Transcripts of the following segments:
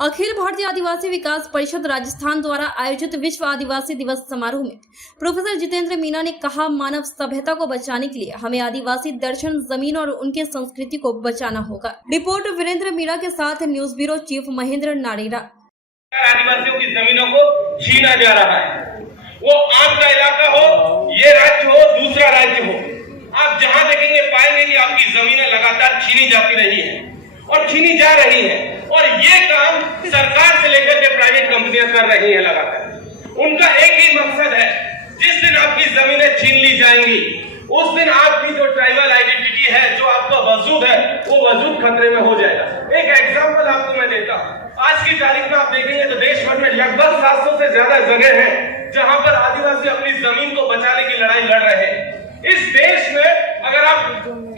अखिल भारतीय आदिवासी विकास परिषद राजस्थान द्वारा आयोजित विश्व आदिवासी दिवस समारोह में प्रोफेसर जितेंद्र मीना ने कहा, मानव सभ्यता को बचाने के लिए हमें आदिवासी दर्शन, जमीन और उनके संस्कृति को बचाना होगा। रिपोर्ट वीरेंद्र मीणा के साथ न्यूज ब्यूरो चीफ महेंद्र नारेरा। आदिवासियों की जमीनों को छीना जा रहा है, वो आपका इलाका हो, ये राज्य हो, दूसरा राज्य हो, आप जहां देखेंगे पाएंगे कि आपकी जमीनें लगातार छीनी जाती रही है और छीनी जा रही है। और ये काम सरकार से लेकर के प्राइवेट कंपनियां कर रही हैं लगातार। उनका एक ही मकसद है, जिस दिन आपकी जमीनें छीन ली जाएंगी उस दिन आपकी जो ट्राइबल आइडेंटिटी है, जो आपका वजूद है, वो वजूद खतरे में हो जाएगा। एक एग्जांपल आपको मैं देता हूँ। आज की तारीख में आप देखेंगे तो देश भर में लगभग 700 से ज्यादा जगह हैं जहां पर आदिवासी अपनी जमीन को बचाने की लड़ाई लड़ रहे हैं। इस देश में अगर आप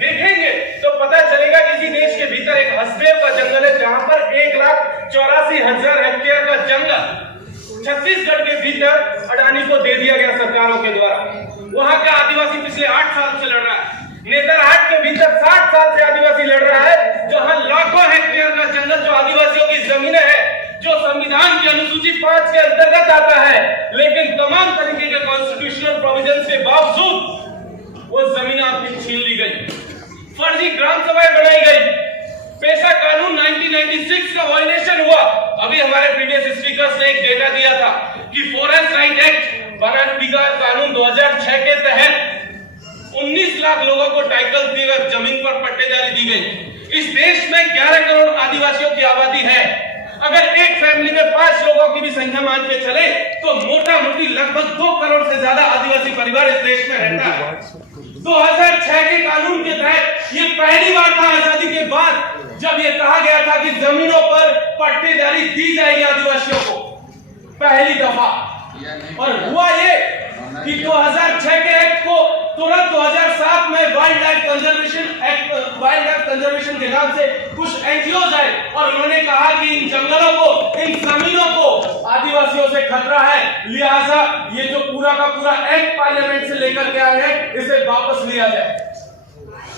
देखेंगे तो पता चलेगा कि इसी देश के भीतर एक हसदेव का जंगल है जहां पर 1,84,000 हेक्टेयर का जंगल छत्तीसगढ़ के भीतर अडानी को दे दिया गया सरकारों के द्वारा। वहां का आदिवासी पिछले 8 साल से लड़ रहा है। नेतरहाट के भीतर 60 साल से आदिवासी लड़ रहा है, जहां लाखों हेक्टेयर का जंगल जो आदिवासियों की जमीनें है, जो संविधान की अनुसूची 5 के अंतर्गत आता है, लेकिन तमाम तरीके के कॉन्स्टिट्यूशनल प्रोविजन के बावजूद वो जमीन आपकी छीन ली गई। फर्जी ग्राम सभाएं बनाई गई। पेशा कानून 1996 का वायलेशन हुआ। अभी हमारे प्रीवियस स्पीकर्स ने एक डेटा दिया था कि फॉरेस्ट राइट एक्ट बनाना कानून 2006 के तहत 19 लाख लोगों को टाइटल दिए, जमीन पर पट्टेदारी दी गई। इस देश में 11 करोड़ आदिवासियों की आबादी है। अगर एक फैमिली में 5 लोगों की भी संख्या मान के चले तो मोटा मोटी लगभग 2 करोड़ से ज्यादा आदिवासी परिवार इस देश में रहता है। 2006 के कानून के तहत ये पहली बार था आजादी के बाद जब ये कहा गया था कि जमीनों पर पट्टेदारी दी जाएगी आदिवासियों को, पहली दफा। और हुआ ये कि 2006 के एक्ट को तुरंत 2007 में वाइल्ड लाइफ कंजर्वेशन के नाम से कुछ एनजीओ आए और उन्होंने कहा कि इन जंगलों को, इन जमीनों को आदिवासियों से खतरा है, लिहाजा ये जो पूरा का पूरा एक्ट पार्लियामेंट से लेकर के आए हैं इसे वापस लिया जाए।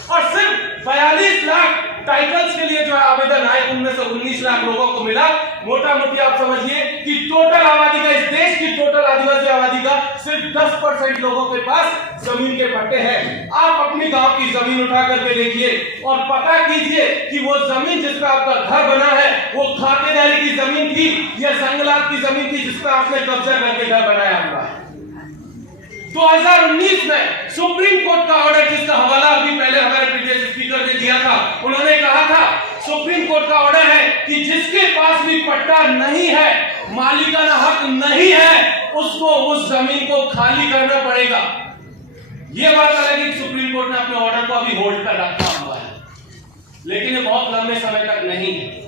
और सिर्फ 42 लाख टाइटल्स के लिए जो आवेदन आए, उनमें से 19 लाख लोगों को मिला। मोटा मोटी आप समझिए कि टोटल आबादी का, इस देश की टोटल आदिवासी आबादी का सिर्फ 10% लोगों के पास जमीन के पट्टे हैं। आप अपनी गांव की जमीन उठा करके देखिए और पता कीजिए कि वो जमीन जिसका आपका घर बना है वो खातेदारी की जमीन थी या जंगलात की जमीन थी जिस पर आपने कब्जा करके घर बनाया हुआ है। 2019 में सुप्रीम कोर्ट का ऑर्डर, जिसका हवाला अभी पहले हमारे प्रीवियस स्पीकर ने दिया था, उन्होंने कहा था सुप्रीम कोर्ट का ऑर्डर है कि जिसके पास भी पट्टा नहीं है, मालिकाना हक नहीं है, उसको उस जमीन को खाली करना पड़ेगा। यह बात अलग है कि सुप्रीम कोर्ट ने अपने ऑर्डर को अभी होल्ड कर रखा हुआ है, लेकिन ये बहुत लंबे समय तक नहीं है।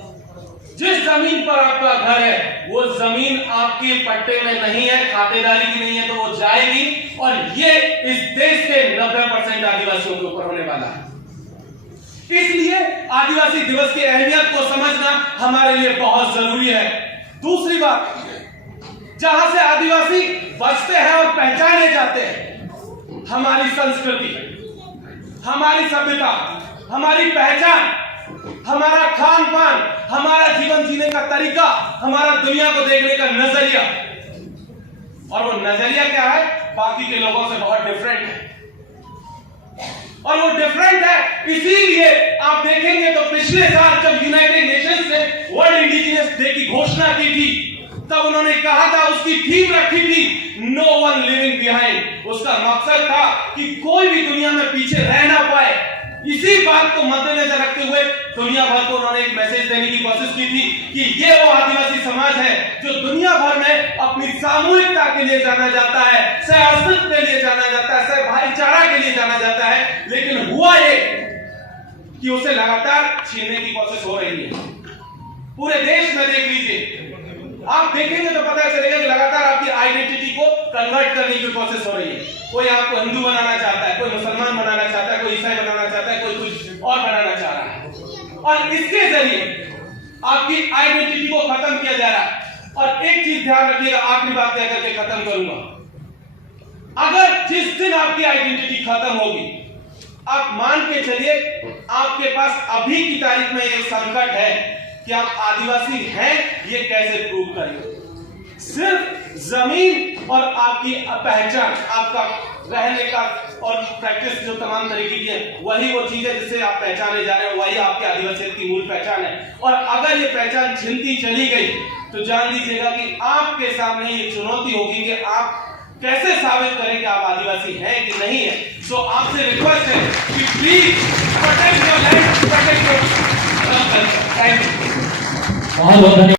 जिस जमीन पर आपका घर है वो जमीन आपके पट्टे में नहीं है, खातेदारी की नहीं है, तो वो जाएगी और ये इस देश के 90% आदिवासियों के ऊपर होने वाला है। इसलिए आदिवासी दिवस की अहमियत को समझना हमारे लिए बहुत जरूरी है। दूसरी बात, जहां से आदिवासी बचते हैं और पहचाने जाते हैं, हमारी संस्कृति, हमारी सभ्यता, हमारी पहचान, हमारा खान पान, हमारा जीवन जीने का तरीका, हमारा दुनिया को देखने का नजरिया। और वो नजरिया क्या है? बाकी के लोगों से बहुत डिफरेंट है। और वो डिफरेंट है इसीलिए आप देखेंगे तो पिछले साल जब यूनाइटेड नेशंस ने वर्ल्ड इंडिजिनियस डे की घोषणा की थी, तब उन्होंने कहा था, उसकी थीम रखी थी, नो वन लिविंग बिहाइंड। उसका मकसद था कि कोई भी दुनिया में पीछे रह ना पाए। इसी बात को मद्देनजर रखते हुए दुनिया भर को उन्होंने एक मैसेज देने की कोशिश की थी कि ये वो आदिवासी समाज है जो दुनिया भर में अपनी सामूहिकता के लिए जाना जाता है, सह अस्तित्व के लिए जाना जाता है, सह भाईचारा के लिए जाना जाता है। लेकिन हुआ ये कि उसे लगातार छीनने की कोशिश हो रही है। पूरे देश में देख लीजिए, आप देखेंगे तो पता चलेगा कि लगातार आपकी आइडेंटिटी को कन्वर्ट करने की कोशिश हो रही है। कोई आपको हिंदू बनाना चाहता है, कोई मुसलमान बनाना चाहता है, कोई ईसाई बनाना चाहता है, कोई कुछ और बनाना चाह रहा है। और इसके जरिए आपकी आइडेंटिटी को खत्म किया जा रहा है। और एक चीज ध्यान रखिएगा, आखिरी बात कह करके खत्म करूंगा। अगर जिस दिन आपकी आइडेंटिटी खत्म होगी, आप मान के चलिए आपके पास अभी की तारीख में एक संकट है कि आप आदिवासी हैं, ये कैसे प्रूव करेंगे? सिर्फ जमीन और आपकी पहचान, आपका रहने का और प्रैक्टिस जो तमाम तरीके की है, वही वो चीज है जिससे आप पहचाने जा रहे हैं, वही आपके आदिवासियत की मूल पहचान है। और अगर ये पहचान छिनती चली गई तो जान लीजिएगा कि आपके सामने ये चुनौती होगी कि आप कैसे साबित करें कि आप आदिवासी हैं कि नहीं है। सो आपसे रिक्वेस्ट है कि please protect your land, protect your culture. Thank you. बहुत बहुत धन्यवाद।